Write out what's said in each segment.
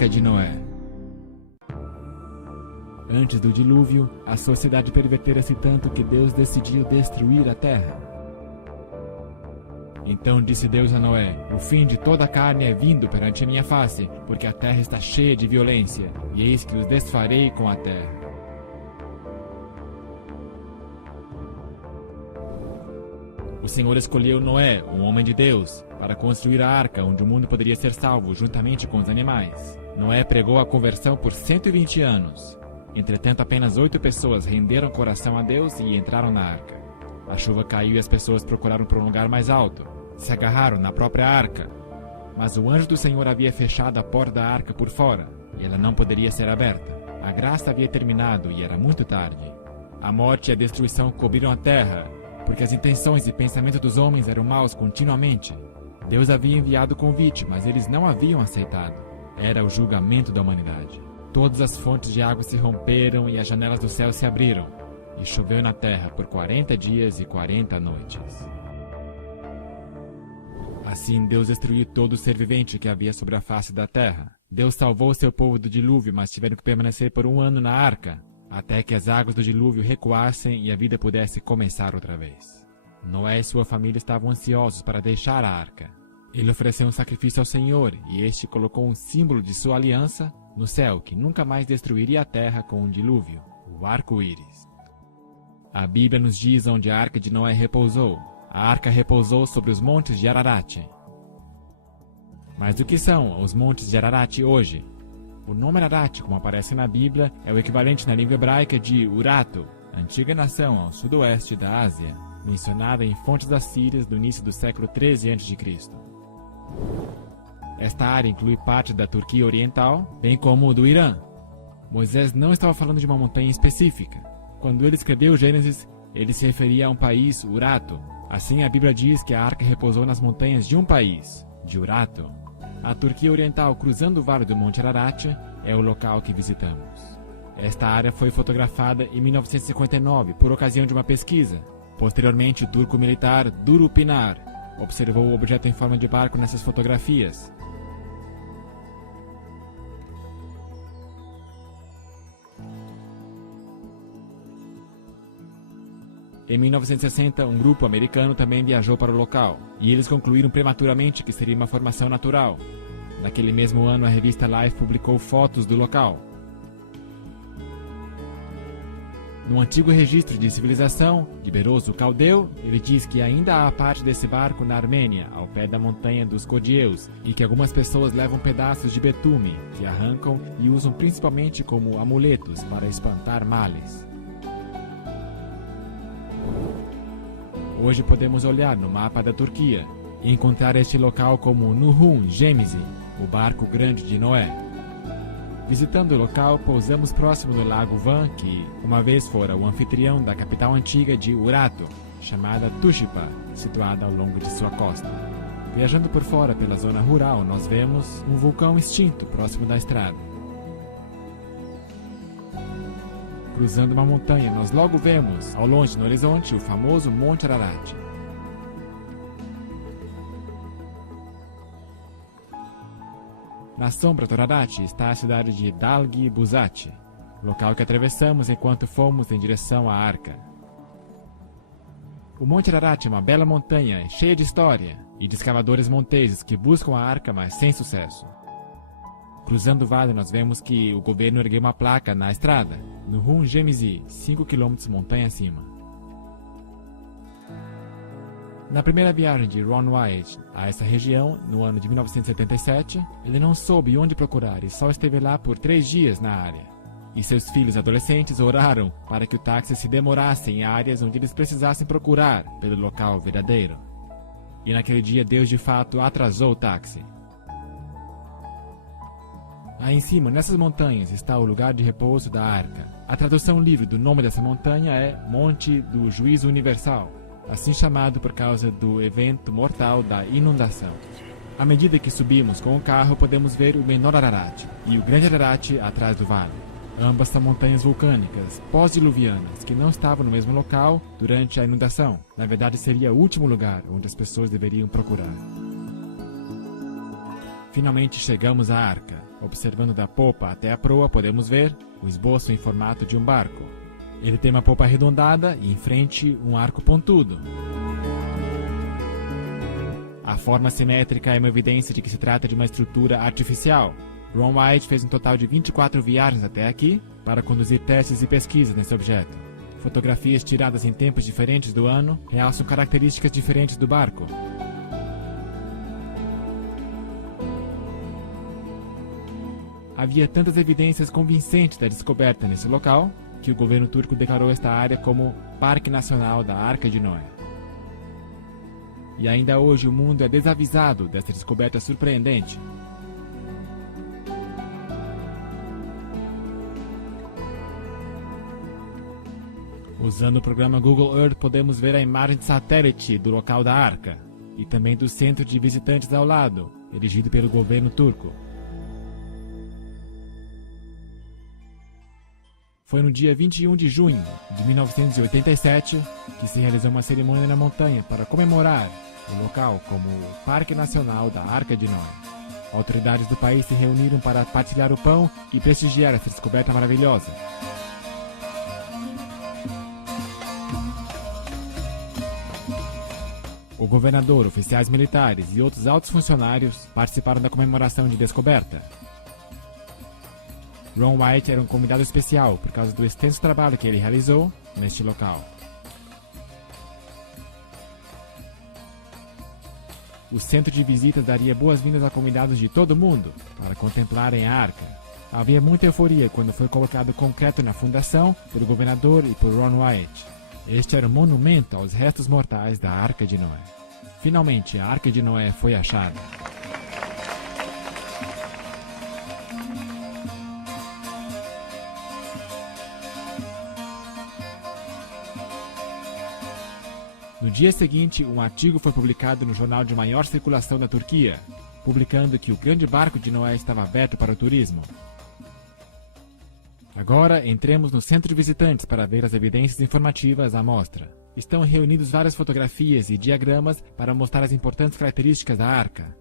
Arca de Noé. Antes do dilúvio, a sociedade pervertera-se tanto que Deus decidiu destruir a terra. Então disse Deus a Noé: o fim de toda a carne é vindo perante a minha face, porque a terra está cheia de violência, e eis que os desfarei com a terra. O Senhor escolheu Noé, um homem de Deus, para construir a arca onde o mundo poderia ser salvo juntamente com os animais. Noé pregou a conversão por 120 anos. Entretanto, apenas 8 pessoas renderam coração a Deus e entraram na arca. A chuva caiu e as pessoas procuraram por um lugar mais alto. Se agarraram na própria arca. Mas o anjo do Senhor havia fechado a porta da arca por fora, e ela não poderia ser aberta. A graça havia terminado e era muito tarde. A morte e a destruição cobriram a terra, porque as intenções e pensamentos dos homens eram maus continuamente. Deus havia enviado o convite, mas eles não haviam aceitado. Era o julgamento da humanidade. Todas as fontes de água se romperam e as janelas do céu se abriram, e choveu na terra por 40 dias e 40 noites. Assim Deus destruiu todo o ser vivente que havia sobre a face da terra. Deus salvou seu povo do dilúvio, mas tiveram que permanecer por 1 ano na arca, até que as águas do dilúvio recuassem e a vida pudesse começar outra vez. Noé e sua família estavam ansiosos para deixar a arca. Ele ofereceu um sacrifício ao Senhor, e este colocou um símbolo de sua aliança no céu, que nunca mais destruiria a terra com um dilúvio, o arco-íris. A Bíblia nos diz onde a arca de Noé repousou. A arca repousou sobre os montes de Ararat. Mas o que são os montes de Ararat hoje? O nome Ararat, como aparece na Bíblia, é o equivalente na língua hebraica de Urato, antiga nação ao sudoeste da Ásia, mencionada em fontes assírias do início do século 13 a.C. Esta área inclui parte da Turquia Oriental, bem como do Irã. Moisés não estava falando de uma montanha específica. Quando ele escreveu Gênesis, ele se referia a um país, Urato. Assim, a Bíblia diz que a arca repousou nas montanhas de um país, de Urato. A Turquia Oriental, cruzando o vale do Monte Ararat, é o local que visitamos. Esta área foi fotografada em 1959 por ocasião de uma pesquisa. Posteriormente, o turco militar Duru Pinar observou o objeto em forma de barco nessas fotografias. Em 1960, um grupo americano também viajou para o local, e eles concluíram prematuramente que seria uma formação natural. Naquele mesmo ano, a revista Life publicou fotos do local. No antigo registro de civilização de Beroz o Caldeu, ele diz que ainda há parte desse barco na Armênia, ao pé da montanha dos Codieus, e que algumas pessoas levam pedaços de betume, que arrancam e usam principalmente como amuletos para espantar males. Hoje podemos olhar no mapa da Turquia e encontrar este local como Nuhun Gemizi, o barco grande de Noé. Visitando o local, pousamos próximo do lago Van, que uma vez fora o anfitrião da capital antiga de Urato, chamada Tushipa, situada ao longo de sua costa. Viajando por fora pela zona rural, nós vemos um vulcão extinto próximo da estrada. Cruzando uma montanha, nós logo vemos, ao longe no horizonte, o famoso Monte Ararat. Na sombra do Ararat está a cidade de Dalgi Buzati, local que atravessamos enquanto fomos em direção à arca. O Monte Ararat é uma bela montanha cheia de história e de escavadores monteses que buscam a arca, mas sem sucesso. Cruzando o vale, nós vemos que o governo ergueu uma placa na estrada, no Nuhun Gemizi, 5 km montanha acima. Na primeira viagem de Ron Wyatt a essa região, no ano de 1977, ele não soube onde procurar e só esteve lá por 3 dias na área. E seus filhos adolescentes oraram para que o táxi se demorasse em áreas onde eles precisassem procurar pelo local verdadeiro. E naquele dia Deus de fato atrasou o táxi. Aí em cima, nessas montanhas, está o lugar de repouso da arca. A tradução livre do nome dessa montanha é Monte do Juízo Universal, assim chamado por causa do evento mortal da inundação. À medida que subimos com o carro, podemos ver o menor Ararat e o grande Ararat atrás do vale. Ambas são montanhas vulcânicas, pós-diluvianas, que não estavam no mesmo local durante a inundação. Na verdade, seria o último lugar onde as pessoas deveriam procurar. Finalmente chegamos à arca. Observando da popa até a proa, podemos ver o esboço em formato de um barco. Ele tem uma popa arredondada e em frente um arco pontudo. A forma simétrica é uma evidência de que se trata de uma estrutura artificial. Ron White fez um total de 24 viagens até aqui para conduzir testes e pesquisas nesse objeto. Fotografias tiradas em tempos diferentes do ano realçam características diferentes do barco. Havia tantas evidências convincentes da descoberta nesse local que o governo turco declarou esta área como Parque Nacional da Arca de Noé. E ainda hoje o mundo é desavisado dessa descoberta surpreendente. Usando o programa Google Earth podemos ver a imagem de satélite do local da arca e também do centro de visitantes ao lado, erigido pelo governo turco. Foi no dia 21 de junho de 1987 que se realizou uma cerimônia na montanha para comemorar o local como o Parque Nacional da Arca de Noé. Autoridades do país se reuniram para partilhar o pão e prestigiar essa descoberta maravilhosa. O governador, oficiais militares e outros altos funcionários participaram da comemoração de descoberta. Ron White era um convidado especial por causa do extenso trabalho que ele realizou neste local. O centro de visitas daria boas-vindas a convidados de todo o mundo para contemplarem a arca. Havia muita euforia quando foi colocado concreto na fundação pelo governador e por Ron White. Este era um monumento aos restos mortais da Arca de Noé. Finalmente, a Arca de Noé foi achada. No dia seguinte, um artigo foi publicado no jornal de maior circulação da Turquia, publicando que o grande barco de Noé estava aberto para o turismo. Agora, entremos no centro de visitantes para ver as evidências informativas à mostra. Estão reunidas várias fotografias e diagramas para mostrar as importantes características da arca.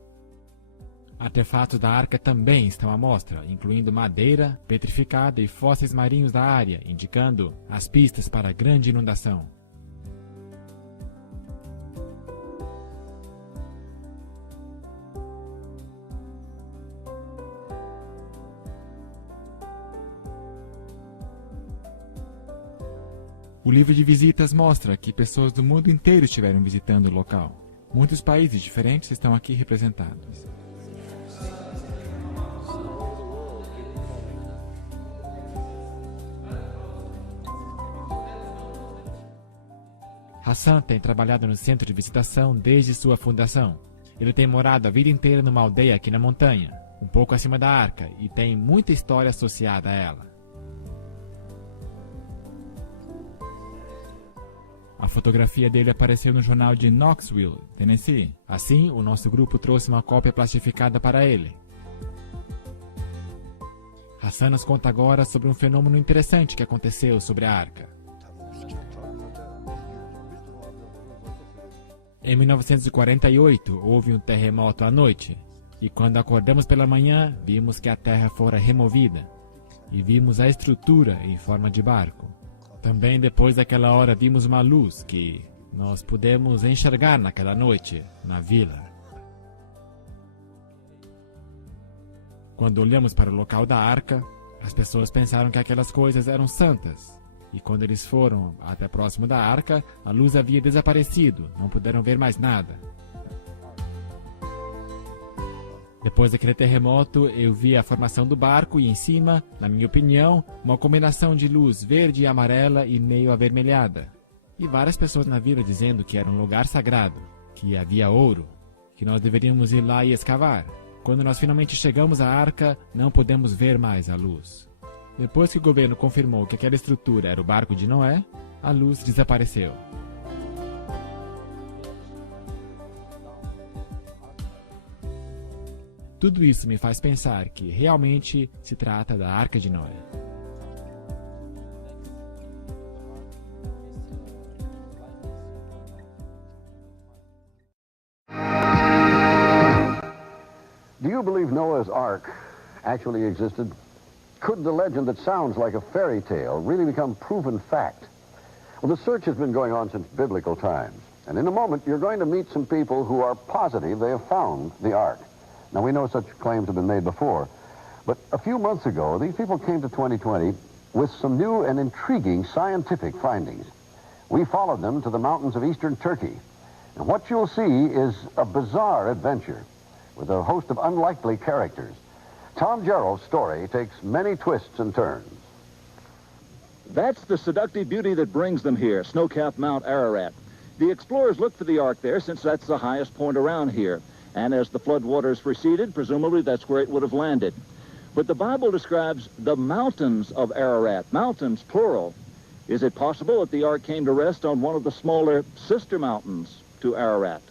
Artefatos da arca também estão à mostra, incluindo madeira petrificada e fósseis marinhos da área, indicando as pistas para a grande inundação. O livro de visitas mostra que pessoas do mundo inteiro estiveram visitando o local. Muitos países diferentes estão aqui representados. Hassan tem trabalhado no centro de visitação desde sua fundação. Ele tem morado a vida inteira numa aldeia aqui na montanha, um pouco acima da arca, e tem muita história associada a ela. A fotografia dele apareceu no jornal de Knoxville, Tennessee. Assim, o nosso grupo trouxe uma cópia plastificada para ele. Hassan nos conta agora sobre um fenômeno interessante que aconteceu sobre a arca. Em 1948, houve um terremoto à noite, e quando acordamos pela manhã, vimos que a terra fora removida, e vimos a estrutura em forma de barco. Também depois daquela hora vimos uma luz que nós pudemos enxergar naquela noite, na vila. Quando olhamos para o local da arca, as pessoas pensaram que aquelas coisas eram santas. E quando eles foram até próximo da arca, a luz havia desaparecido, não puderam ver mais nada. Depois daquele terremoto, eu vi a formação do barco e em cima, na minha opinião, uma combinação de luz verde e amarela e meio avermelhada. E várias pessoas na vila dizendo que era um lugar sagrado, que havia ouro, que nós deveríamos ir lá e escavar. Quando nós finalmente chegamos à arca, não pudemos ver mais a luz. Depois que o governo confirmou que aquela estrutura era o barco de Noé, a luz desapareceu. Tudo isso me faz pensar que realmente se trata da Arca de Noé. Do you believe Noah's Ark actually existed? Could the legend that sounds like a fairy tale really become proven fact? Well, the search has been going on since biblical times. And in a moment, you're going to meet some people who are positive they have found the Ark. Now, we know such claims have been made before. But a few months ago, these people came to 2020 with some new and intriguing scientific findings. We followed them to the mountains of eastern Turkey. And what you'll see is a bizarre adventure with a host of unlikely characters. Tom Gerald's story takes many twists and turns. That's the seductive beauty that brings them here, snow-capped Mount Ararat. The explorers looked for the Ark there since that's the highest point around here. And as the floodwaters receded, presumably that's where it would have landed. But the Bible describes the mountains of Ararat, mountains plural. Is it possible that the Ark came to rest on one of the smaller sister mountains to Ararat?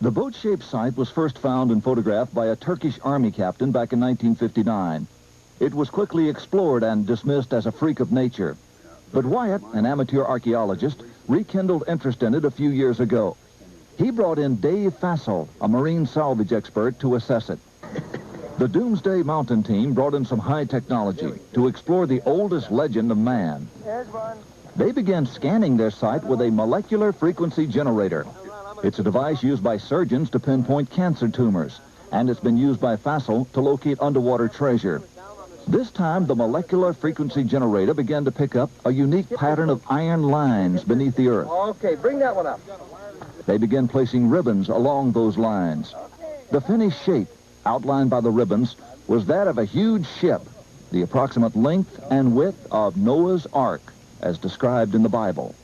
The boat-shaped site was first found and photographed by a Turkish army captain back in 1959. It was quickly explored and dismissed as a freak of nature. But Wyatt, an amateur archaeologist, rekindled interest in it a few years ago. He brought in Dave Fassel, a marine salvage expert, to assess it. The Doomsday Mountain team brought in some high technology to explore the oldest legend of man. They began scanning their site with a molecular frequency generator. It's a device used by surgeons to pinpoint cancer tumors, and it's been used by Fassel to locate underwater treasure. This time, the molecular frequency generator began to pick up a unique pattern of iron lines beneath the earth. Okay, bring that one up. They began placing ribbons along those lines. The finished shape, outlined by the ribbons, was that of a huge ship, the approximate length and width of Noah's Ark, as described in the Bible.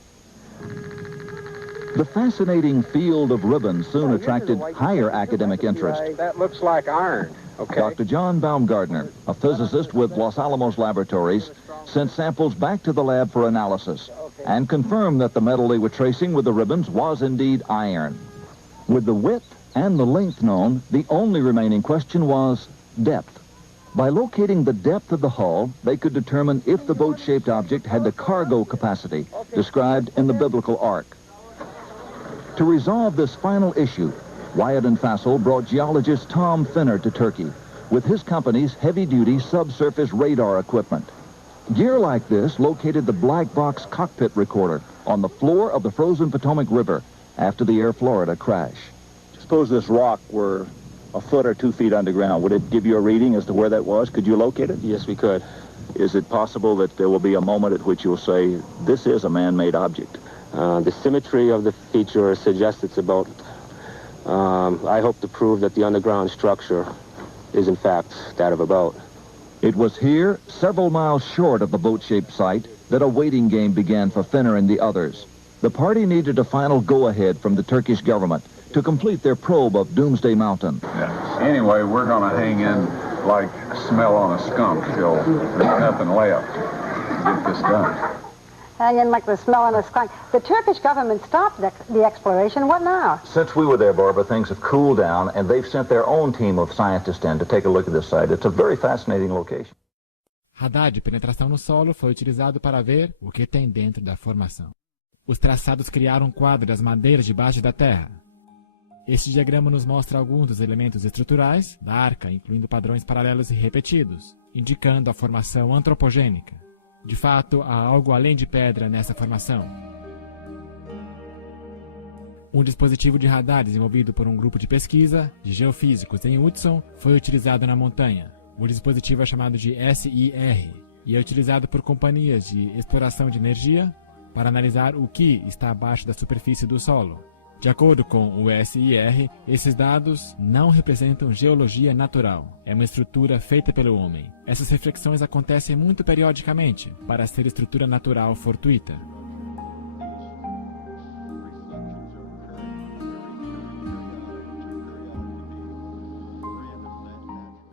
The fascinating field of ribbons soon attracted higher academic interest. That looks like iron. Okay. Dr. John Baumgartner, a physicist with Los Alamos Laboratories, sent samples back to the lab for analysis and confirmed that the metal they were tracing with the ribbons was indeed iron. With the width and the length known, the only remaining question was depth. By locating the depth of the hull, they could determine if the boat-shaped object had the cargo capacity described in the biblical Ark. To resolve this final issue, Wyatt and Fassel brought geologist Tom Finner to Turkey with his company's heavy-duty subsurface radar equipment. Gear like this located the black box cockpit recorder on the floor of the frozen Potomac River after the Air Florida crash. Suppose this rock were a foot or 2 feet underground. Would it give you a reading as to where that was? Could you locate it? Yes, we could. Is it possible that there will be a moment at which you'll say, this is a man-made object? The symmetry of the feature suggests it's about. I hope to prove that the underground structure is in fact that of a boat. It was here, several miles short of the boat-shaped site, that a waiting game began for Finner and the others. The party needed a final go-ahead from the Turkish government to complete their probe of Doomsday Mountain. Yeah. Anyway, we're going to hang in like smell on a skunk till there's nothing left to get this done. Hang in like the smell on a skunk. The Turkish government stopped the exploration. What now? Since we were there, Barbara, things have cooled down, and they've sent their own team of scientists in to take a look at this site. It's a very fascinating location. Radar de penetração no solo foi utilizado para ver o que tem dentro da formação. Os traçados criaram um quadro das madeiras debaixo da terra. Este diagrama nos mostra alguns dos elementos estruturais da arca, incluindo padrões paralelos e repetidos, indicando a formação antropogênica. De fato, há algo além de pedra nessa formação. Um dispositivo de radar desenvolvido por um grupo de pesquisa de geofísicos em Hudson foi utilizado na montanha. O dispositivo é chamado de SIR e é utilizado por companhias de exploração de energia para analisar o que está abaixo da superfície do solo. De acordo com o SIR, esses dados não representam geologia natural. É uma estrutura feita pelo homem. Essas reflexões acontecem muito periodicamente para ser estrutura natural fortuita.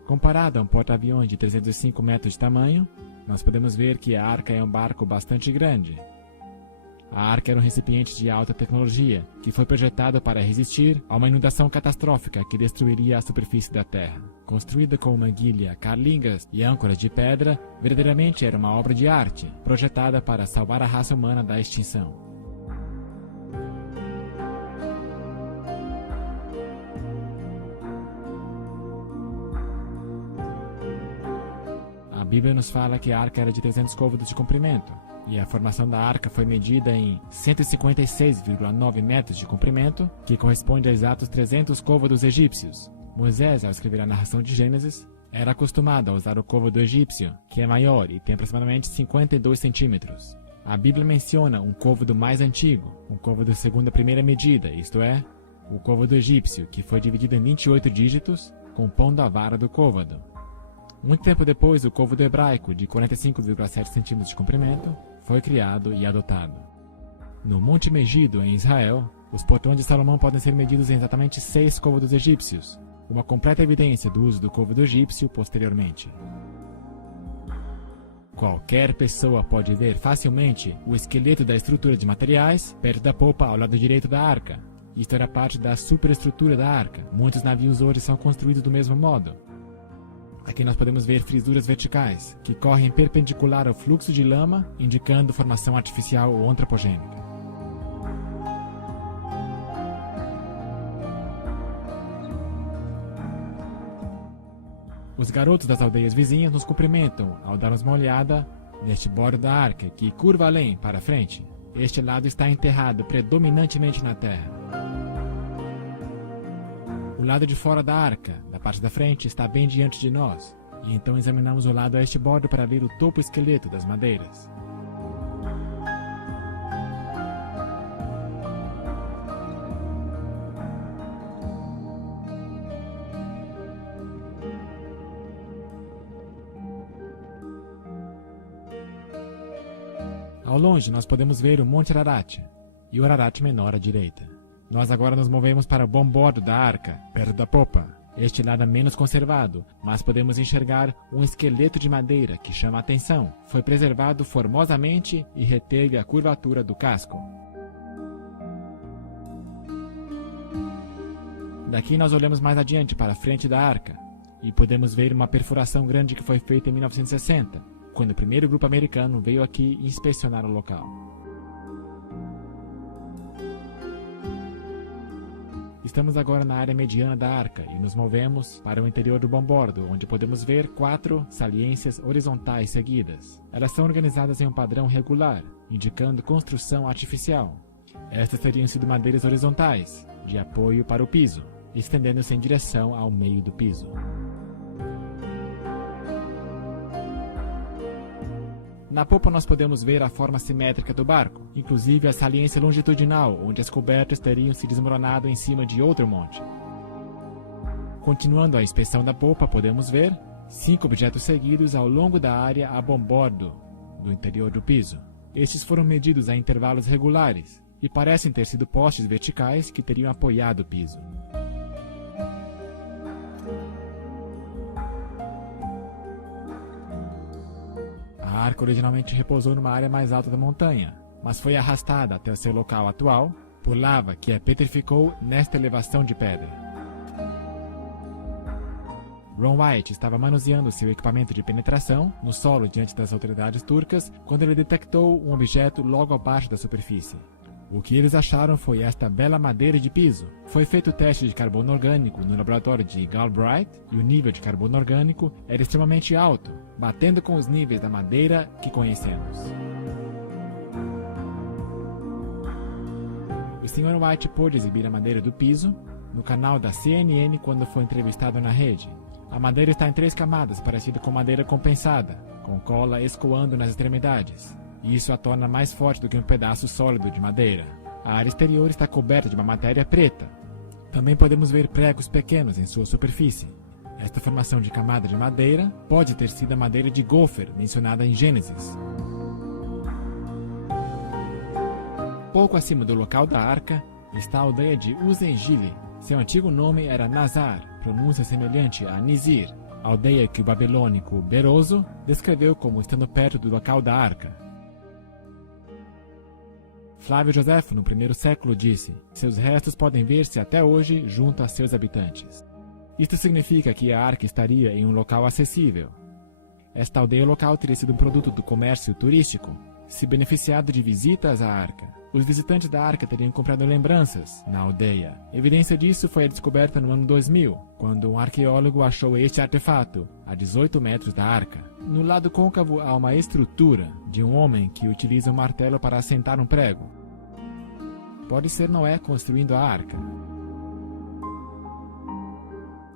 Comparado a um porta-aviões de 305 metros de tamanho, nós podemos ver que a Arca é um barco bastante grande. A Arca era um recipiente de alta tecnologia, que foi projetado para resistir a uma inundação catastrófica que destruiria a superfície da Terra. Construída com manguilha, carlingas e âncoras de pedra, verdadeiramente era uma obra de arte, projetada para salvar a raça humana da extinção. Bíblia nos fala que a arca era de 300 côvados de comprimento, e a formação da arca foi medida em 156,9 metros de comprimento, que corresponde a exatos 300 côvados egípcios. Moisés, ao escrever a narração de Gênesis, era acostumado a usar o côvado egípcio, que é maior e tem aproximadamente 52 centímetros. A Bíblia menciona um côvado mais antigo, um côvado segundo a primeira medida, isto é, o côvado egípcio, que foi dividido em 28 dígitos, compondo a vara do côvado. Muito tempo depois, o côvado hebraico, de 45,7 centímetros de comprimento, foi criado e adotado. No Monte Megido, em Israel, os portões de Salomão podem ser medidos em exatamente 6 côvados egípcios, uma completa evidência do uso do côvado egípcio posteriormente. Qualquer pessoa pode ver facilmente o esqueleto da estrutura de materiais perto da popa ao lado direito da arca. Isto era parte da superestrutura da arca. Muitos navios hoje são construídos do mesmo modo. Aqui nós podemos ver frisuras verticais, que correm perpendicular ao fluxo de lama, indicando formação artificial ou antropogênica. Os garotos das aldeias vizinhas nos cumprimentam ao darmos uma olhada neste bordo da arca, que curva além, para frente. Este lado está enterrado predominantemente na terra. O lado de fora da arca, da parte da frente, está bem diante de nós, e então examinamos o lado a este bordo para ver o topo esqueleto das madeiras. Ao longe, nós podemos ver o Monte Ararat e o Ararat menor à direita. Nós agora nos movemos para o bom bordo da arca, perto da popa. Este lado é menos conservado, mas podemos enxergar um esqueleto de madeira que chama a atenção. Foi preservado formosamente e reteve a curvatura do casco. Daqui nós olhamos mais adiante para a frente da arca e podemos ver uma perfuração grande que foi feita em 1960, quando o primeiro grupo americano veio aqui inspecionar o local. Estamos agora na área mediana da arca e nos movemos para o interior do bom bordo, onde podemos ver 4 saliências horizontais seguidas. Elas são organizadas em um padrão regular, indicando construção artificial. Estas teriam sido madeiras horizontais, de apoio para o piso, estendendo-se em direção ao meio do piso. Na popa nós podemos ver a forma simétrica do barco, inclusive a saliência longitudinal, onde as cobertas teriam se desmoronado em cima de outro monte. Continuando a inspeção da popa, podemos ver 5 objetos seguidos ao longo da área a bombordo do interior do piso. Estes foram medidos a intervalos regulares e parecem ter sido postes verticais que teriam apoiado o piso. A arca originalmente repousou numa área mais alta da montanha, mas foi arrastada até o seu local atual por lava que a petrificou nesta elevação de pedra. Ron White estava manuseando seu equipamento de penetração no solo diante das autoridades turcas quando ele detectou um objeto logo abaixo da superfície. O que eles acharam foi esta bela madeira de piso. Foi feito o teste de carbono orgânico no laboratório de Galbraith e o nível de carbono orgânico era extremamente alto, batendo com os níveis da madeira que conhecemos. O Sr. White pôde exibir a madeira do piso no canal da CNN quando foi entrevistado na rede. A madeira está em 3 camadas, parecida com madeira compensada, com cola escoando nas extremidades. E isso a torna mais forte do que um pedaço sólido de madeira. A área exterior está coberta de uma matéria preta. Também podemos ver pregos pequenos em sua superfície. Esta formação de camada de madeira pode ter sido a madeira de gopher mencionada em Gênesis. Pouco acima do local da arca está a aldeia de Uzengili. Seu antigo nome era Nazar, pronúncia semelhante a Nizir, aldeia que o babilônico Beroso descreveu como estando perto do local da arca. Flávio Joséfo, no primeiro século, disse: seus restos podem ver-se até hoje junto a seus habitantes. Isto significa que a arca estaria em um local acessível. Esta aldeia local teria sido um produto do comércio turístico, se beneficiado de visitas à arca. Os visitantes da arca teriam comprado lembranças na aldeia. Evidência disso foi a descoberta no ano 2000, quando um arqueólogo achou este artefato, a 18 metros da arca. No lado côncavo há uma estrutura de um homem que utiliza um martelo para assentar um prego. Pode ser Noé construindo a arca.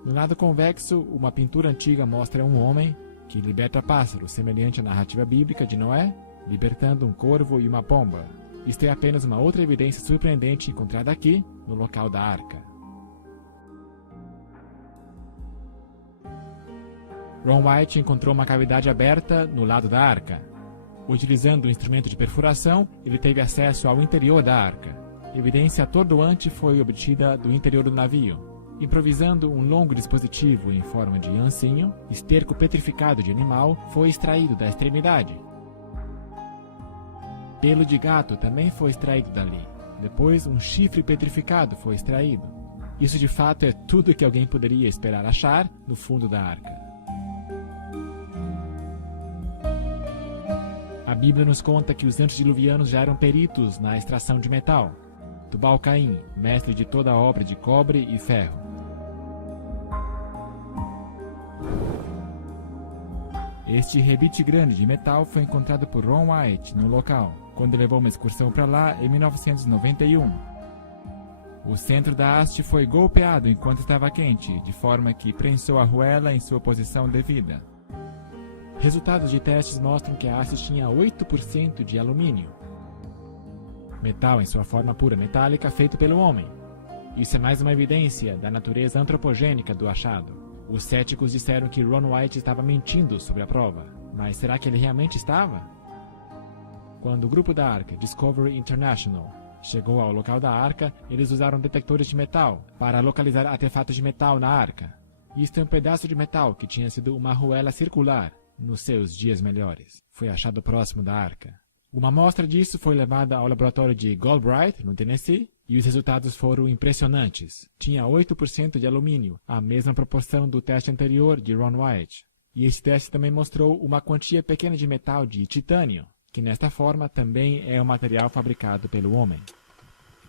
No lado convexo, uma pintura antiga mostra um homem que liberta pássaros, semelhante à narrativa bíblica de Noé, libertando um corvo e uma pomba. Isto é apenas uma outra evidência surpreendente encontrada aqui, no local da arca. Ron White encontrou uma cavidade aberta no lado da arca. Utilizando um instrumento de perfuração, ele teve acesso ao interior da arca. Evidência atordoante foi obtida do interior do navio. Improvisando um longo dispositivo em forma de ancinho, esterco petrificado de animal foi extraído da extremidade. Pelo de gato também foi extraído dali. Depois, um chifre petrificado foi extraído. Isso de fato é tudo que alguém poderia esperar achar no fundo da arca. A Bíblia nos conta que os antediluvianos já eram peritos na extração de metal. Tubal-Caim, mestre de toda a obra de cobre e ferro. Este rebite grande de metal foi encontrado por Ron White no local, quando levou uma excursão para lá em 1991. O centro da haste foi golpeado enquanto estava quente, de forma que prensou a arruela em sua posição devida. Resultados de testes mostram que a haste tinha 8% de alumínio. Metal em sua forma pura metálica feito pelo homem. Isso é mais uma evidência da natureza antropogênica do achado. Os céticos disseram que Ron White estava mentindo sobre a prova. Mas será que ele realmente estava? Quando o grupo da arca, Discovery International, chegou ao local da arca, eles usaram detectores de metal para localizar artefatos de metal na arca. Isto é um pedaço de metal que tinha sido uma arruela circular nos seus dias melhores. Foi achado próximo da arca. Uma amostra disso foi levada ao laboratório de Galbraith, no Tennessee, e os resultados foram impressionantes. Tinha 8% de alumínio, a mesma proporção do teste anterior de Ron White. E este teste também mostrou uma quantia pequena de metal de titânio, que nesta forma também é um material fabricado pelo homem.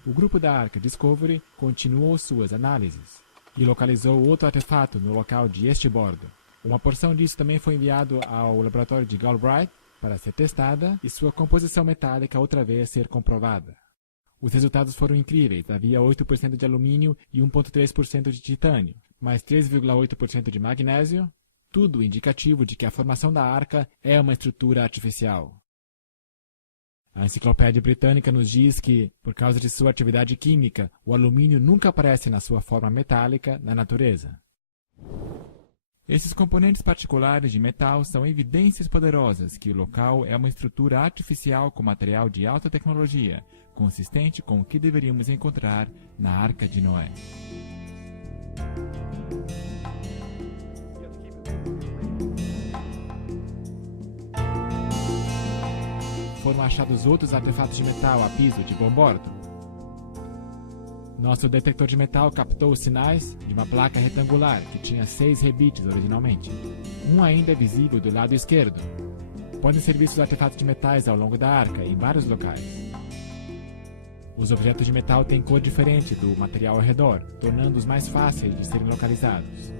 O grupo da arca Discovery continuou suas análises e localizou outro artefato no local de este bordo. Uma porção disso também foi enviado ao laboratório de Galbraith para ser testada e sua composição metálica outra vez ser comprovada. Os resultados foram incríveis. Havia 8% de alumínio e 1,3% de titânio, mais 3,8% de magnésio, tudo indicativo de que a formação da arca é uma estrutura artificial. A Enciclopédia Britânica nos diz que, por causa de sua atividade química, o alumínio nunca aparece na sua forma metálica na natureza. Esses componentes particulares de metal são evidências poderosas que o local é uma estrutura artificial com material de alta tecnologia, consistente com o que deveríamos encontrar na Arca de Noé. Foram achados outros artefatos de metal a piso de bom bordo. Nosso detector de metal captou os sinais de uma placa retangular que tinha 6 rebites originalmente. Um ainda é visível do lado esquerdo. Podem ser vistos artefatos de metais ao longo da arca, em vários locais. Os objetos de metal têm cor diferente do material ao redor, tornando-os mais fáceis de serem localizados.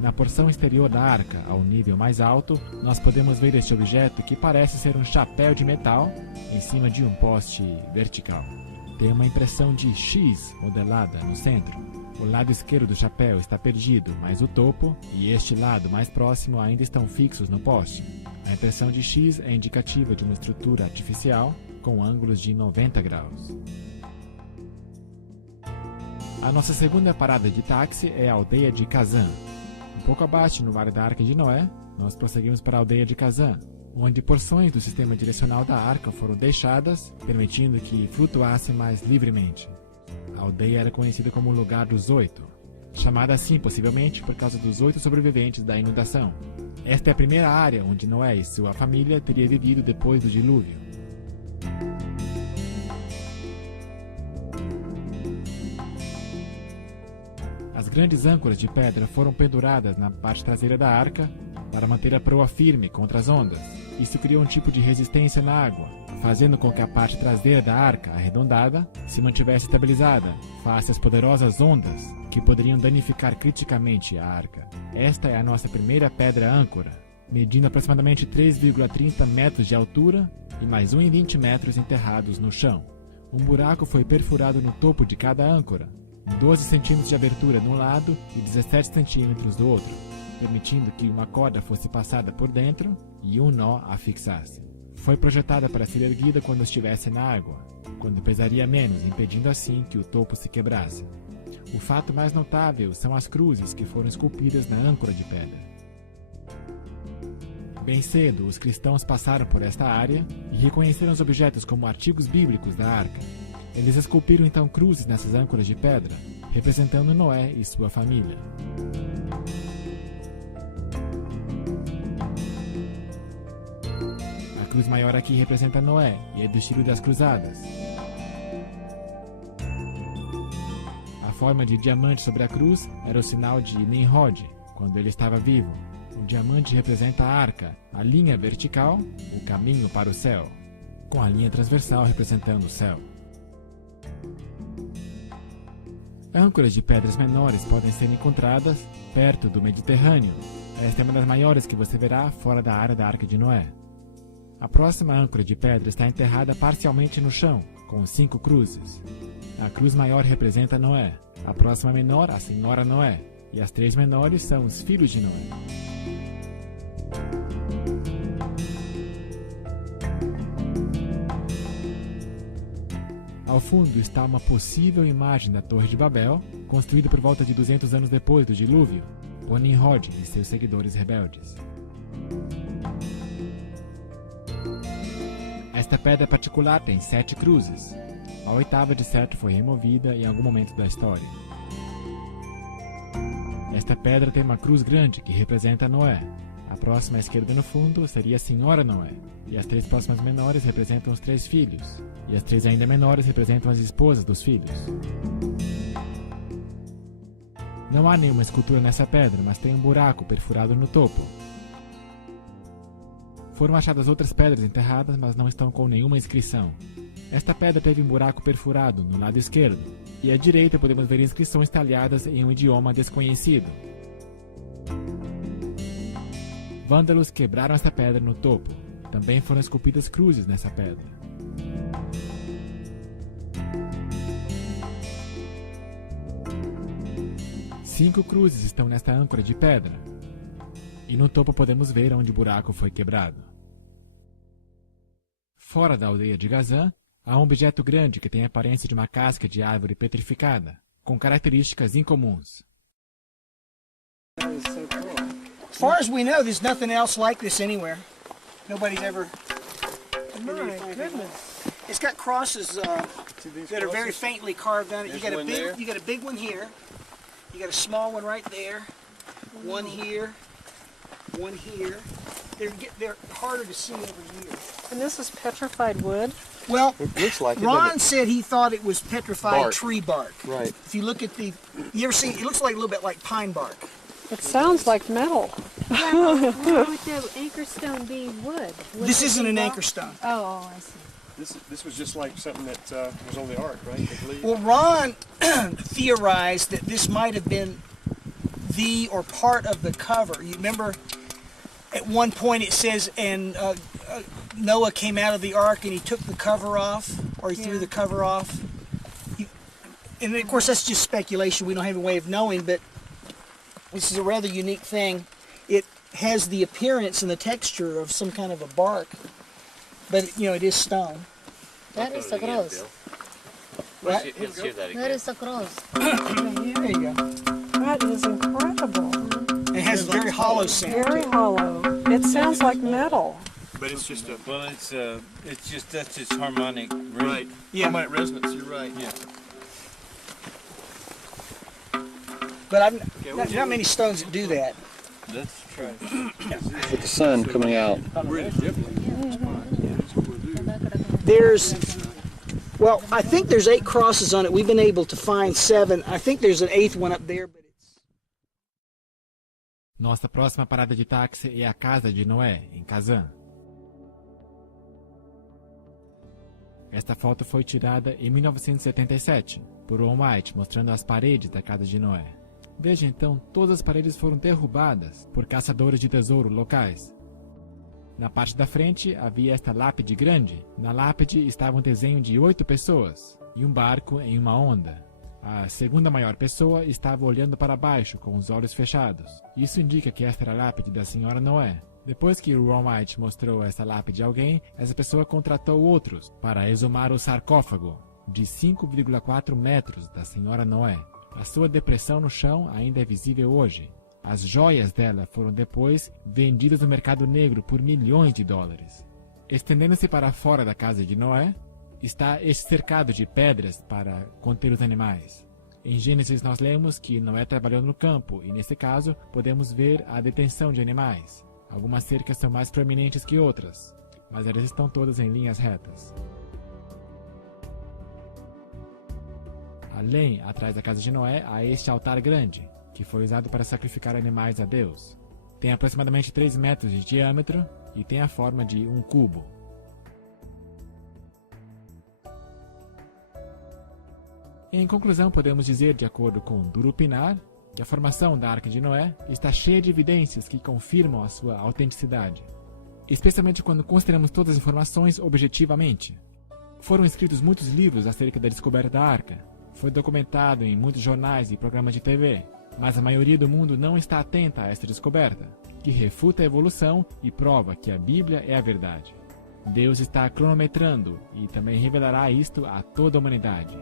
Na porção exterior da arca, ao nível mais alto, nós podemos ver este objeto que parece ser um chapéu de metal em cima de um poste vertical. Tem uma impressão de X modelada no centro. O lado esquerdo do chapéu está perdido, mas o topo e este lado mais próximo ainda estão fixos no poste. A impressão de X é indicativa de uma estrutura artificial com ângulos de 90 graus. A nossa segunda parada de táxi é a aldeia de Kazan. Um pouco abaixo, no vale da Arca de Noé, nós prosseguimos para a aldeia de Kazan, onde porções do sistema direcional da arca foram deixadas, permitindo que flutuasse mais livremente. A aldeia era conhecida como o Lugar dos 8, chamada assim possivelmente por causa dos 8 sobreviventes da inundação. Esta é a primeira área onde Noé e sua família teriam vivido depois do dilúvio. As grandes âncoras de pedra foram penduradas na parte traseira da arca para manter a proa firme contra as ondas. Isso criou um tipo de resistência na água, fazendo com que a parte traseira da arca, arredondada, se mantivesse estabilizada face às poderosas ondas que poderiam danificar criticamente a arca. Esta é a nossa primeira pedra âncora, medindo aproximadamente 3,30 metros de altura e mais 1,20 metros enterrados no chão. Um buraco foi perfurado no topo de cada âncora, 12 centímetros de abertura de um lado e 17 centímetros do outro, permitindo que uma corda fosse passada por dentro e um nó a fixasse. Foi projetada para ser erguida quando estivesse na água, quando pesaria menos, impedindo assim que o topo se quebrasse. O fato mais notável são as cruzes que foram esculpidas na âncora de pedra. Bem cedo, os cristãos passaram por esta área e reconheceram os objetos como artigos bíblicos da arca. Eles esculpiram então cruzes nessas âncoras de pedra, representando Noé e sua família. A cruz maior aqui representa Noé e é do estilo das cruzadas. A forma de diamante sobre a cruz era o sinal de Nimrod, quando ele estava vivo. O diamante representa a arca, a linha vertical, o caminho para o céu, com a linha transversal representando o céu. Âncoras de pedras menores podem ser encontradas perto do Mediterrâneo. Esta é uma das maiores que você verá fora da área da Arca de Noé. A próxima âncora de pedra está enterrada parcialmente no chão, com 5 cruzes. A cruz maior representa Noé, a próxima menor, a Senhora Noé, e as 3 menores são os filhos de Noé. Ao fundo está uma possível imagem da Torre de Babel, construída por volta de 200 anos depois do dilúvio, por Nimrod e seus seguidores rebeldes. Esta pedra particular tem 7 cruzes. A 8ª de certo foi removida em algum momento da história. Esta pedra tem uma cruz grande que representa Noé. A próxima à esquerda no fundo seria a Senhora Noé, e as 3 próximas menores representam os 3 filhos, e as 3 ainda menores representam as esposas dos filhos. Não há nenhuma escultura nessa pedra, mas tem um buraco perfurado no topo. Foram achadas outras pedras enterradas, mas não estão com nenhuma inscrição. Esta pedra teve um buraco perfurado no lado esquerdo, e à direita podemos ver inscrições talhadas em um idioma desconhecido. Vândalos quebraram esta pedra no topo. Também foram esculpidas cruzes nessa pedra. Cinco cruzes estão nesta âncora de pedra. E no topo podemos ver onde o buraco foi quebrado. Fora da aldeia de Gazã, há um objeto grande que tem a aparência de uma casca de árvore petrificada, com características incomuns. As far as we know, there's nothing else like this anywhere. Nobody's ever. My goodness. It's got crosses that are very faintly carved on it. You got a big one here. You got a small one right there. One here. One here. They're harder to see over here. And this is petrified wood? Well, It looks like it, Ron doesn't it? said he thought it was petrified Bark. tree bark. Right. If you look at you ever see, it looks like a little bit like pine bark. It sounds like metal. Yeah, what would the anchor stone be wood? Would This it isn't be an rock? anchor stone. Oh, I see. This was just like something that was on the ark, right? I believe. Well, Ron theorized that this might have been the or part of the cover. You remember at one point it says, and Noah came out of the ark and he took the cover off, or he threw the cover off. And of course that's just speculation. We don't have a way of knowing, but this is a rather unique thing. It has the appearance and the texture of some kind of a bark, but it is stone. That is the cross. What? That is the cross. There you go. That is incredible. It has a very hollow sound. Very hollow. It sounds like metal. But it's just a that's its harmonic rate. right. Yeah. Harmonic resonance. You're right. Yeah. But not many stones that do that. That's true. With the sun coming out. I think there's 8 crosses on it. We've been able to find 7. I think there's an 8th one up there, but it's Nossa próxima parada de táxi é a casa de Noé, em Kazan. Esta foto foi tirada em 1977 por Ron White, mostrando as paredes da casa de Noé. Veja então, todas as paredes foram derrubadas por caçadores de tesouro locais. Na parte da frente havia esta lápide grande. Na lápide estava um desenho de 8 pessoas e um barco em uma onda. A segunda maior pessoa estava olhando para baixo com os olhos fechados. Isso indica que esta era a lápide da senhora Noé. Depois que Ron White mostrou essa lápide a alguém, essa pessoa contratou outros para exumar o sarcófago de 5,4 metros da senhora Noé. A sua depressão no chão ainda é visível hoje. As joias dela foram depois vendidas no mercado negro por milhões de dólares. Estendendo-se para fora da casa de Noé, está este cercado de pedras para conter os animais. Em Gênesis nós lemos que Noé trabalhou no campo e nesse caso podemos ver a detenção de animais. Algumas cercas são mais proeminentes que outras, mas elas estão todas em linhas retas. Além, atrás da casa de Noé, há este altar grande, que foi usado para sacrificar animais a Deus. Tem aproximadamente 3 metros de diâmetro e tem a forma de um cubo. Em conclusão, podemos dizer, de acordo com Duru Pinar, que a formação da Arca de Noé está cheia de evidências que confirmam a sua autenticidade, especialmente quando consideramos todas as informações objetivamente. Foram escritos muitos livros acerca da descoberta da Arca, foi documentado em muitos jornais e programas de TV, mas a maioria do mundo não está atenta a esta descoberta, que refuta a evolução e prova que a Bíblia é a verdade. Deus está cronometrando e também revelará isto a toda a humanidade.